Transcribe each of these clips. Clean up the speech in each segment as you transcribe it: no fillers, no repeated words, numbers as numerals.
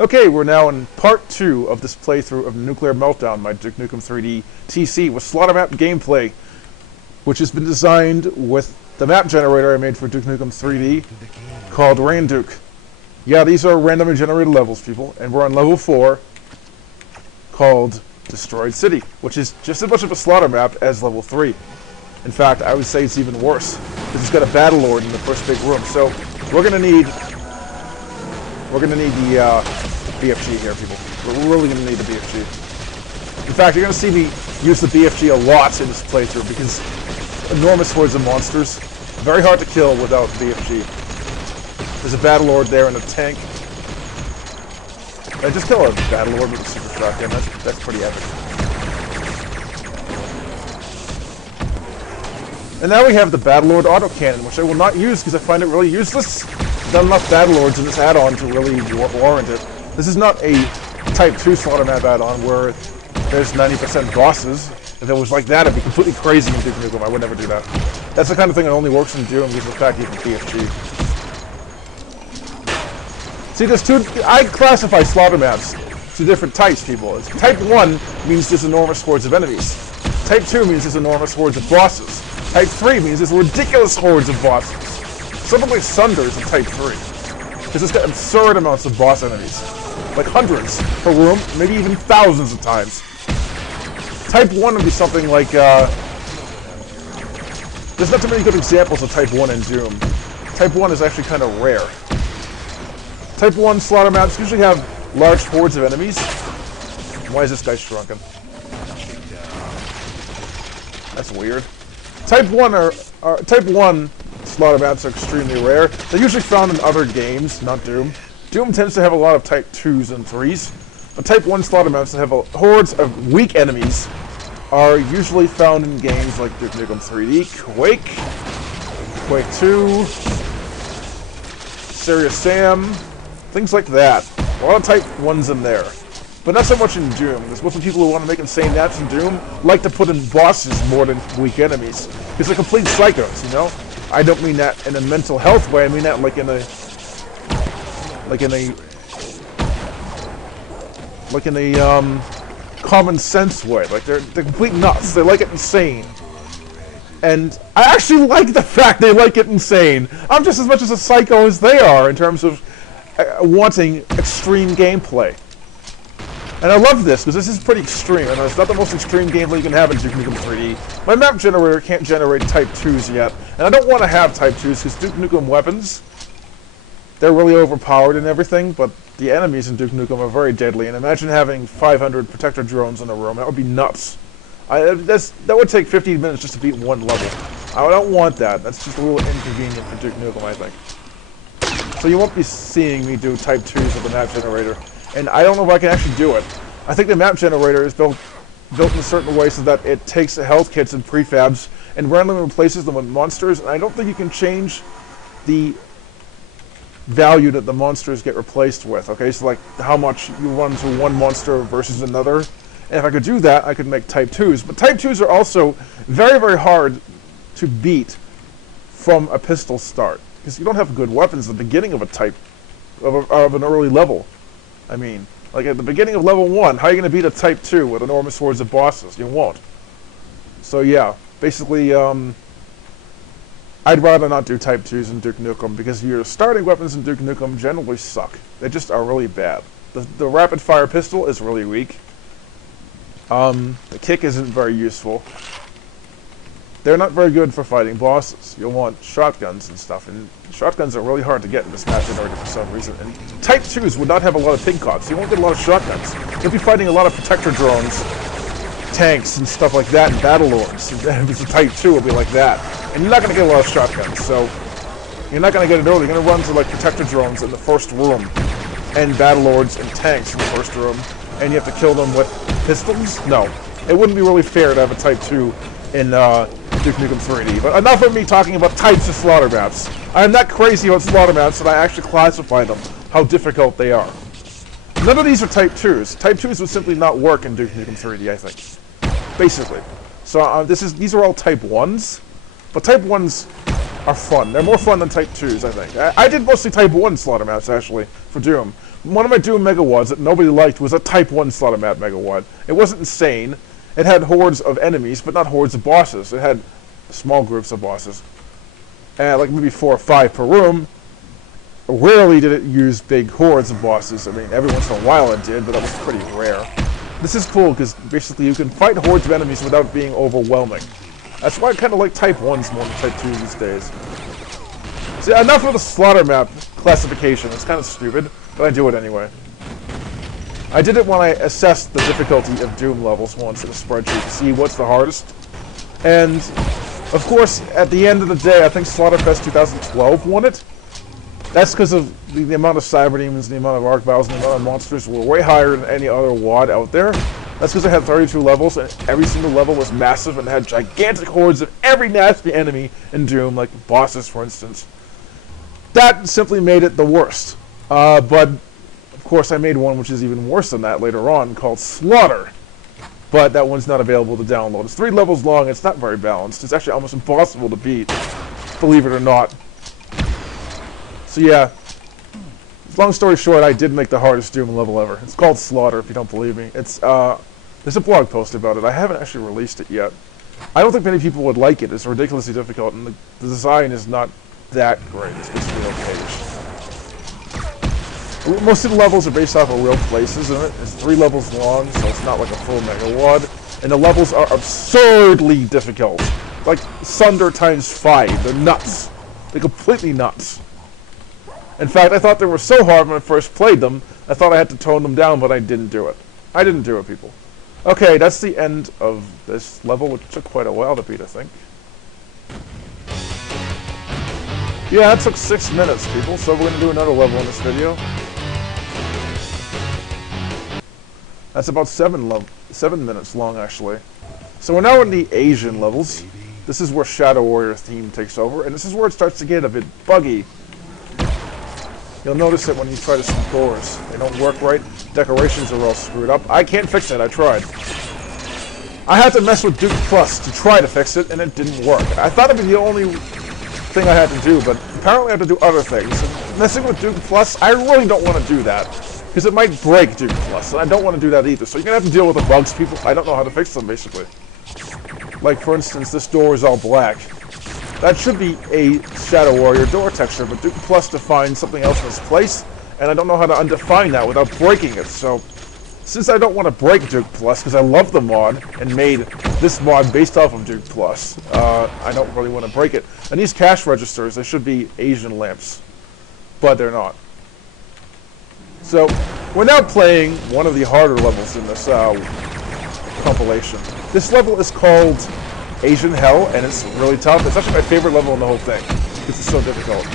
Okay, we're now in part 2 of this playthrough of Nuclear Meltdown, my Duke 3d TC with slaughter map gameplay, which has been designed with the map generator I made for Duke 3d called Randuke. Yeah, these are randomly generated levels, people, and we're on level 4 called Destroyed City, which is just as much of a slaughter map as level 3. In fact, I would say it's even worse, because it's got a battle lord in the first big room. So we're gonna need the BFG here, people. We're really gonna need the BFG. In fact, you're gonna see me use the BFG a lot in this playthrough because enormous hordes of monsters, very hard to kill without BFG. There's a battle lord there and a tank. I just kill a battle lord with a super shotgun. That's pretty epic. And now we have the battle lord autocannon, which I will not use because I find it really useless. Not enough battle lords in this add-on to really warrant it. This is not a Type 2 slaughter map add-on where there's 90% bosses. If it was like that, it'd be completely crazy in Duke Nukem. I would never do that. That's the kind of thing that only works in Doom because of the fact you can BFG. See, there's I classify slaughter maps to different types, people. Type 1 means there's enormous hordes of enemies. Type 2 means there's enormous hordes of bosses. Type 3 means there's ridiculous hordes of bosses. Something like Sunder is a Type 3. Because it's got absurd amounts of boss enemies. Like hundreds per room, maybe even thousands of times. Type 1 would be something like, there's not too many good examples of Type 1 in Doom. Type 1 is actually kind of rare. Type 1 slaughter maps usually have large hordes of enemies. Why is this guy shrunken? That's weird. Type 1 Type 1 slaughter maps are extremely rare. They're usually found in other games, not Doom. Doom tends to have a lot of Type 2s and 3s, but Type 1 slaughter maps that have hordes of weak enemies are usually found in games like Duke Nukem 3D, Quake, Quake 2, Serious Sam, things like that. A lot of Type 1s in there. But not so much in Doom. There's most of the people who want to make insane maps in Doom like to put in bosses more than weak enemies. Because they're complete psychos, you know? I don't mean that in a mental health way, I mean that like in a common sense way. Like they're complete nuts. They like it insane. And I actually like the fact they like it insane. I'm just as much as a psycho as they are in terms of wanting extreme gameplay. And I love this, because this is pretty extreme, and it's not the most extreme gameplay you can have in Duke Nukem 3D. My map generator can't generate Type 2s yet, and I don't want to have Type 2s, because Duke Nukem weapons, they're really overpowered and everything, but the enemies in Duke Nukem are very deadly, and imagine having 500 protector drones in a room. That would be nuts. That would take 15 minutes just to beat one level. I don't want that. That's just a little inconvenient for Duke Nukem, I think. So you won't be seeing me do Type 2s with the map generator. And I don't know if I can actually do it. I think the map generator is built in a certain way so that it takes the health kits and prefabs and randomly replaces them with monsters, and I don't think you can change the value that the monsters get replaced with, okay? So like how much you run to one monster versus another. And if I could do that, I could make Type 2s. But Type 2s are also very, very hard to beat from a pistol start. Because you don't have good weapons at the beginning of a type, of an early level. I mean, like at the beginning of level 1, how are you going to beat a Type 2 with enormous hordes of bosses? You won't. So yeah, basically, I'd rather not do Type 2s in Duke Nukem because your starting weapons in Duke Nukem generally suck. They just are really bad. The rapid fire pistol is really weak. The kick isn't very useful. They're not very good for fighting bosses. You'll want shotguns and stuff, and shotguns are really hard to get in this map generator for some reason. And Type 2s would not have a lot of pigcocks. You won't get a lot of shotguns. You'll be fighting a lot of protector drones, tanks, and stuff like that, and battle lords. If it's a Type 2, it'll be like that. And you're not going to get a lot of shotguns, so you're not going to get it early. You're going to run to like protector drones in the first room, and battle lords and tanks in the first room, and you have to kill them with pistols? No. It wouldn't be really fair to have a Type 2 in Duke Nukem 3D. But enough of me talking about types of slaughter maps. I'm not crazy about slaughter maps, and I actually classify them, how difficult they are. None of these are Type 2s. Type 2s would simply not work in Duke Nukem 3D, I think. Basically. So these are all Type 1s. But Type 1s are fun. They're more fun than Type 2s, I think. I did mostly Type 1 slaughter maps, actually, for Doom. One of my Doom Megawads that nobody liked was a Type 1 slaughter map Megawad. It wasn't insane. It had hordes of enemies, but not hordes of bosses. It had small groups of bosses. And like maybe 4 or 5 per room. Rarely did it use big hordes of bosses. I mean, every once in a while it did, but that was pretty rare. This is cool, because basically you can fight hordes of enemies without being overwhelming. That's why I kind of like Type 1s more than Type 2 these days. See, enough of the slaughter map classification. It's kind of stupid, but I do it anyway. I did it when I assessed the difficulty of Doom levels once in a spreadsheet to see what's the hardest. And, of course, at the end of the day, I think Slaughterfest 2012 won it. That's because of the amount of cyber demons, the amount of arc vials, and the amount of monsters were way higher than any other WOD out there. That's because it had 32 levels, and every single level was massive and had gigantic hordes of every nasty enemy in Doom, like bosses, for instance. That simply made it the worst. But, of course, I made one which is even worse than that later on, called Slaughter. But that one's not available to download. It's 3 levels long, it's not very balanced. It's actually almost impossible to beat, believe it or not. So yeah, long story short, I did make the hardest Doom level ever. It's called Slaughter, if you don't believe me. It's, there's a blog post about it. I haven't actually released it yet. I don't think many people would like it. It's ridiculously difficult, and the design is not that great. It's basically okay. Most of the levels are based off of real places in it. It's 3 levels long, so it's not like a full Megawad. And the levels are absurdly difficult. Like Sunder times 5. They're nuts. They're completely nuts. In fact, I thought they were so hard when I first played them, I thought I had to tone them down, but I didn't do it. I didn't do it, people. Okay, that's the end of this level, which took quite a while to beat, I think. Yeah, that took 6 minutes, people, so we're going to do another level in this video. That's about 7 minutes long, actually. So we're now in the Asian levels. This is where Shadow Warrior theme takes over, and this is where it starts to get a bit buggy. You'll notice it when you try to some doors. They don't work right. Decorations are all screwed up. I can't fix it. I tried. I had to mess with Duke Plus to try to fix it, and it didn't work. I thought it'd be the only thing I had to do, but apparently I have to do other things. And messing with Duke Plus, I really don't want to do that, because it might break Duke Plus, and I don't want to do that either. So you're going to have to deal with the bugs, people. I don't know how to fix them, basically. Like, for instance, this door is all black. That should be a Shadow Warrior door texture, but Duke Plus defines something else in its place, and I don't know how to undefine that without breaking it. So, since I don't want to break Duke Plus, because I love the mod, and made this mod based off of Duke Plus, I don't really want to break it. And these cash registers, they should be Asian lamps, but they're not. So, we're now playing one of the harder levels in this compilation. This level is called Asian Hell, and it's really tough. It's actually my favorite level in the whole thing, because it's so difficult.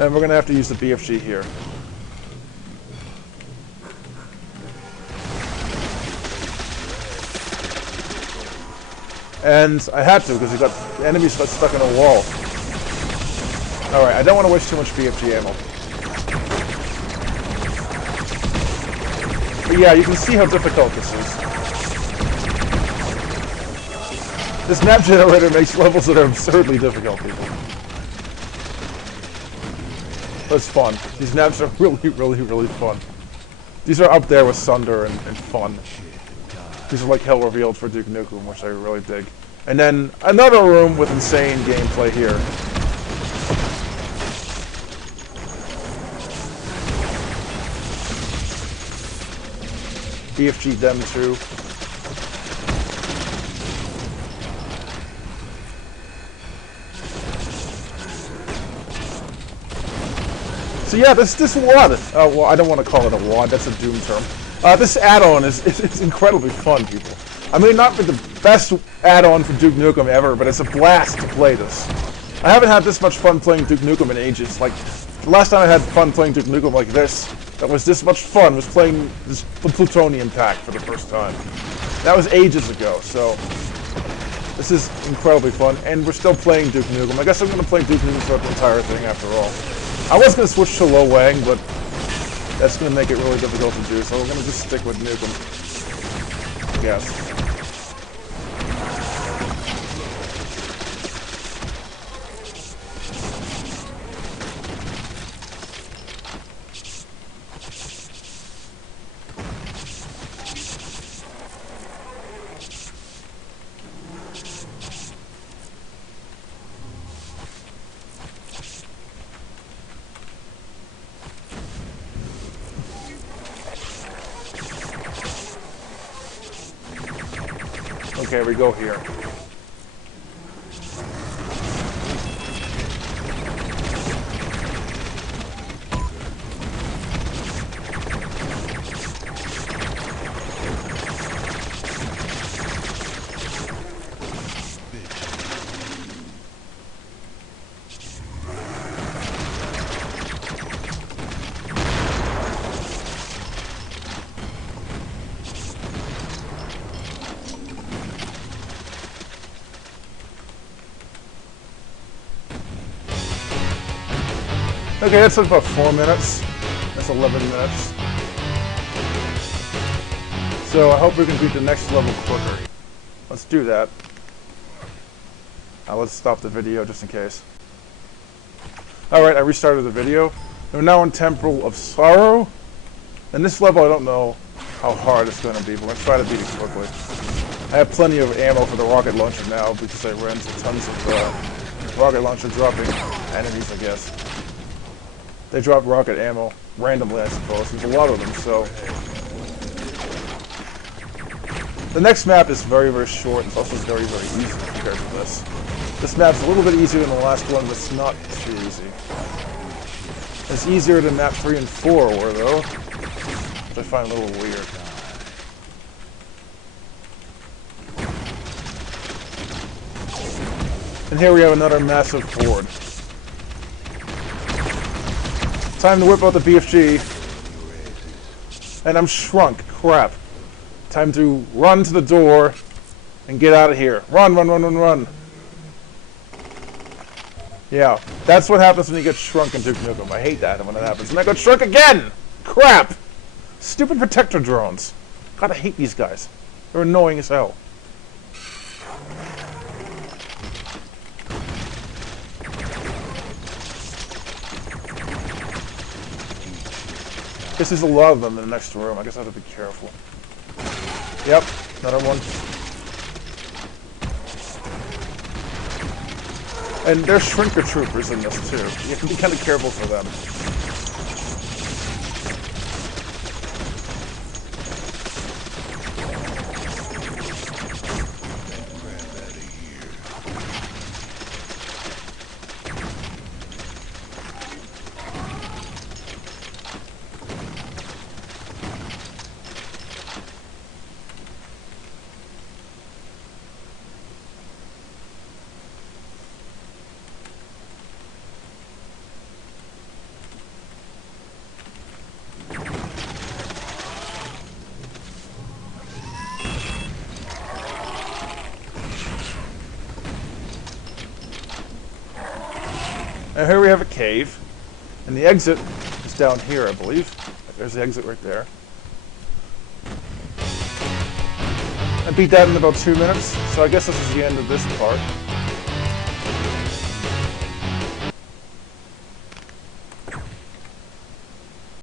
And we're going to have to use the BFG here. And I had to, because the enemies got stuck in a wall. Alright, I don't want to waste too much BFG ammo. But yeah, you can see how difficult this is. This map generator makes levels that are absurdly difficult, people. But it's fun. These maps are really, really, really fun. These are up there with Sunder and fun. These are like Hell Revealed for Duke Nukem, which I really dig. And then another room with insane gameplay here. BFG them too. So yeah, this WOD, well, I don't want to call it a WOD, that's a Doom term. This add-on is incredibly fun, people. I mean, not the best add-on for Duke Nukem ever, but it's a blast to play this. I haven't had this much fun playing Duke Nukem in ages. Like, the last time I had fun playing Duke Nukem like this, that was this much fun, was playing the Plutonium pack for the first time. That was ages ago, so this is incredibly fun, and we're still playing Duke Nukem. I guess I'm going to play Duke Nukem throughout the entire thing after all. I was going to switch to Lo Wang, but that's going to make it really difficult to do, so we're going to just stick with Nukem. I guess. Okay, we go here. Okay, that's about 4 minutes. That's 11 minutes. So I hope we can beat the next level quicker. Let's do that. Now let's stop the video just in case. Alright, I restarted the video. We're now in Temple of Sorrow. And this level I don't know how hard it's going to be, but I'm going to try to beat it quickly. I have plenty of ammo for the rocket launcher now because I ran into tons of rocket launcher dropping enemies, I guess. They drop rocket ammo randomly, I suppose. There's a lot of them, so... The next map is very, very short. It's also very, very easy compared to this. This map's a little bit easier than the last one, but it's not too easy. It's easier than map 3 and 4 were, though, which I find a little weird. And here we have another massive horde. Time to whip out the BFG. And I'm shrunk. Crap. Time to run to the door and get out of here. Run, run, run, run, run. Yeah, that's what happens when you get shrunk in Duke Nukem. I hate that when it happens. And I got shrunk again! Crap! Stupid protector drones. God, I hate these guys. They're annoying as hell. Guess there's a lot of them in the next room. I guess I have to be careful. Yep, another one. And there's shrinker troopers in this too. You have to be kind of careful for them. And here we have a cave, and the exit is down here, I believe. There's the exit right there. I beat that in about 2 minutes, so I guess this is the end of this part.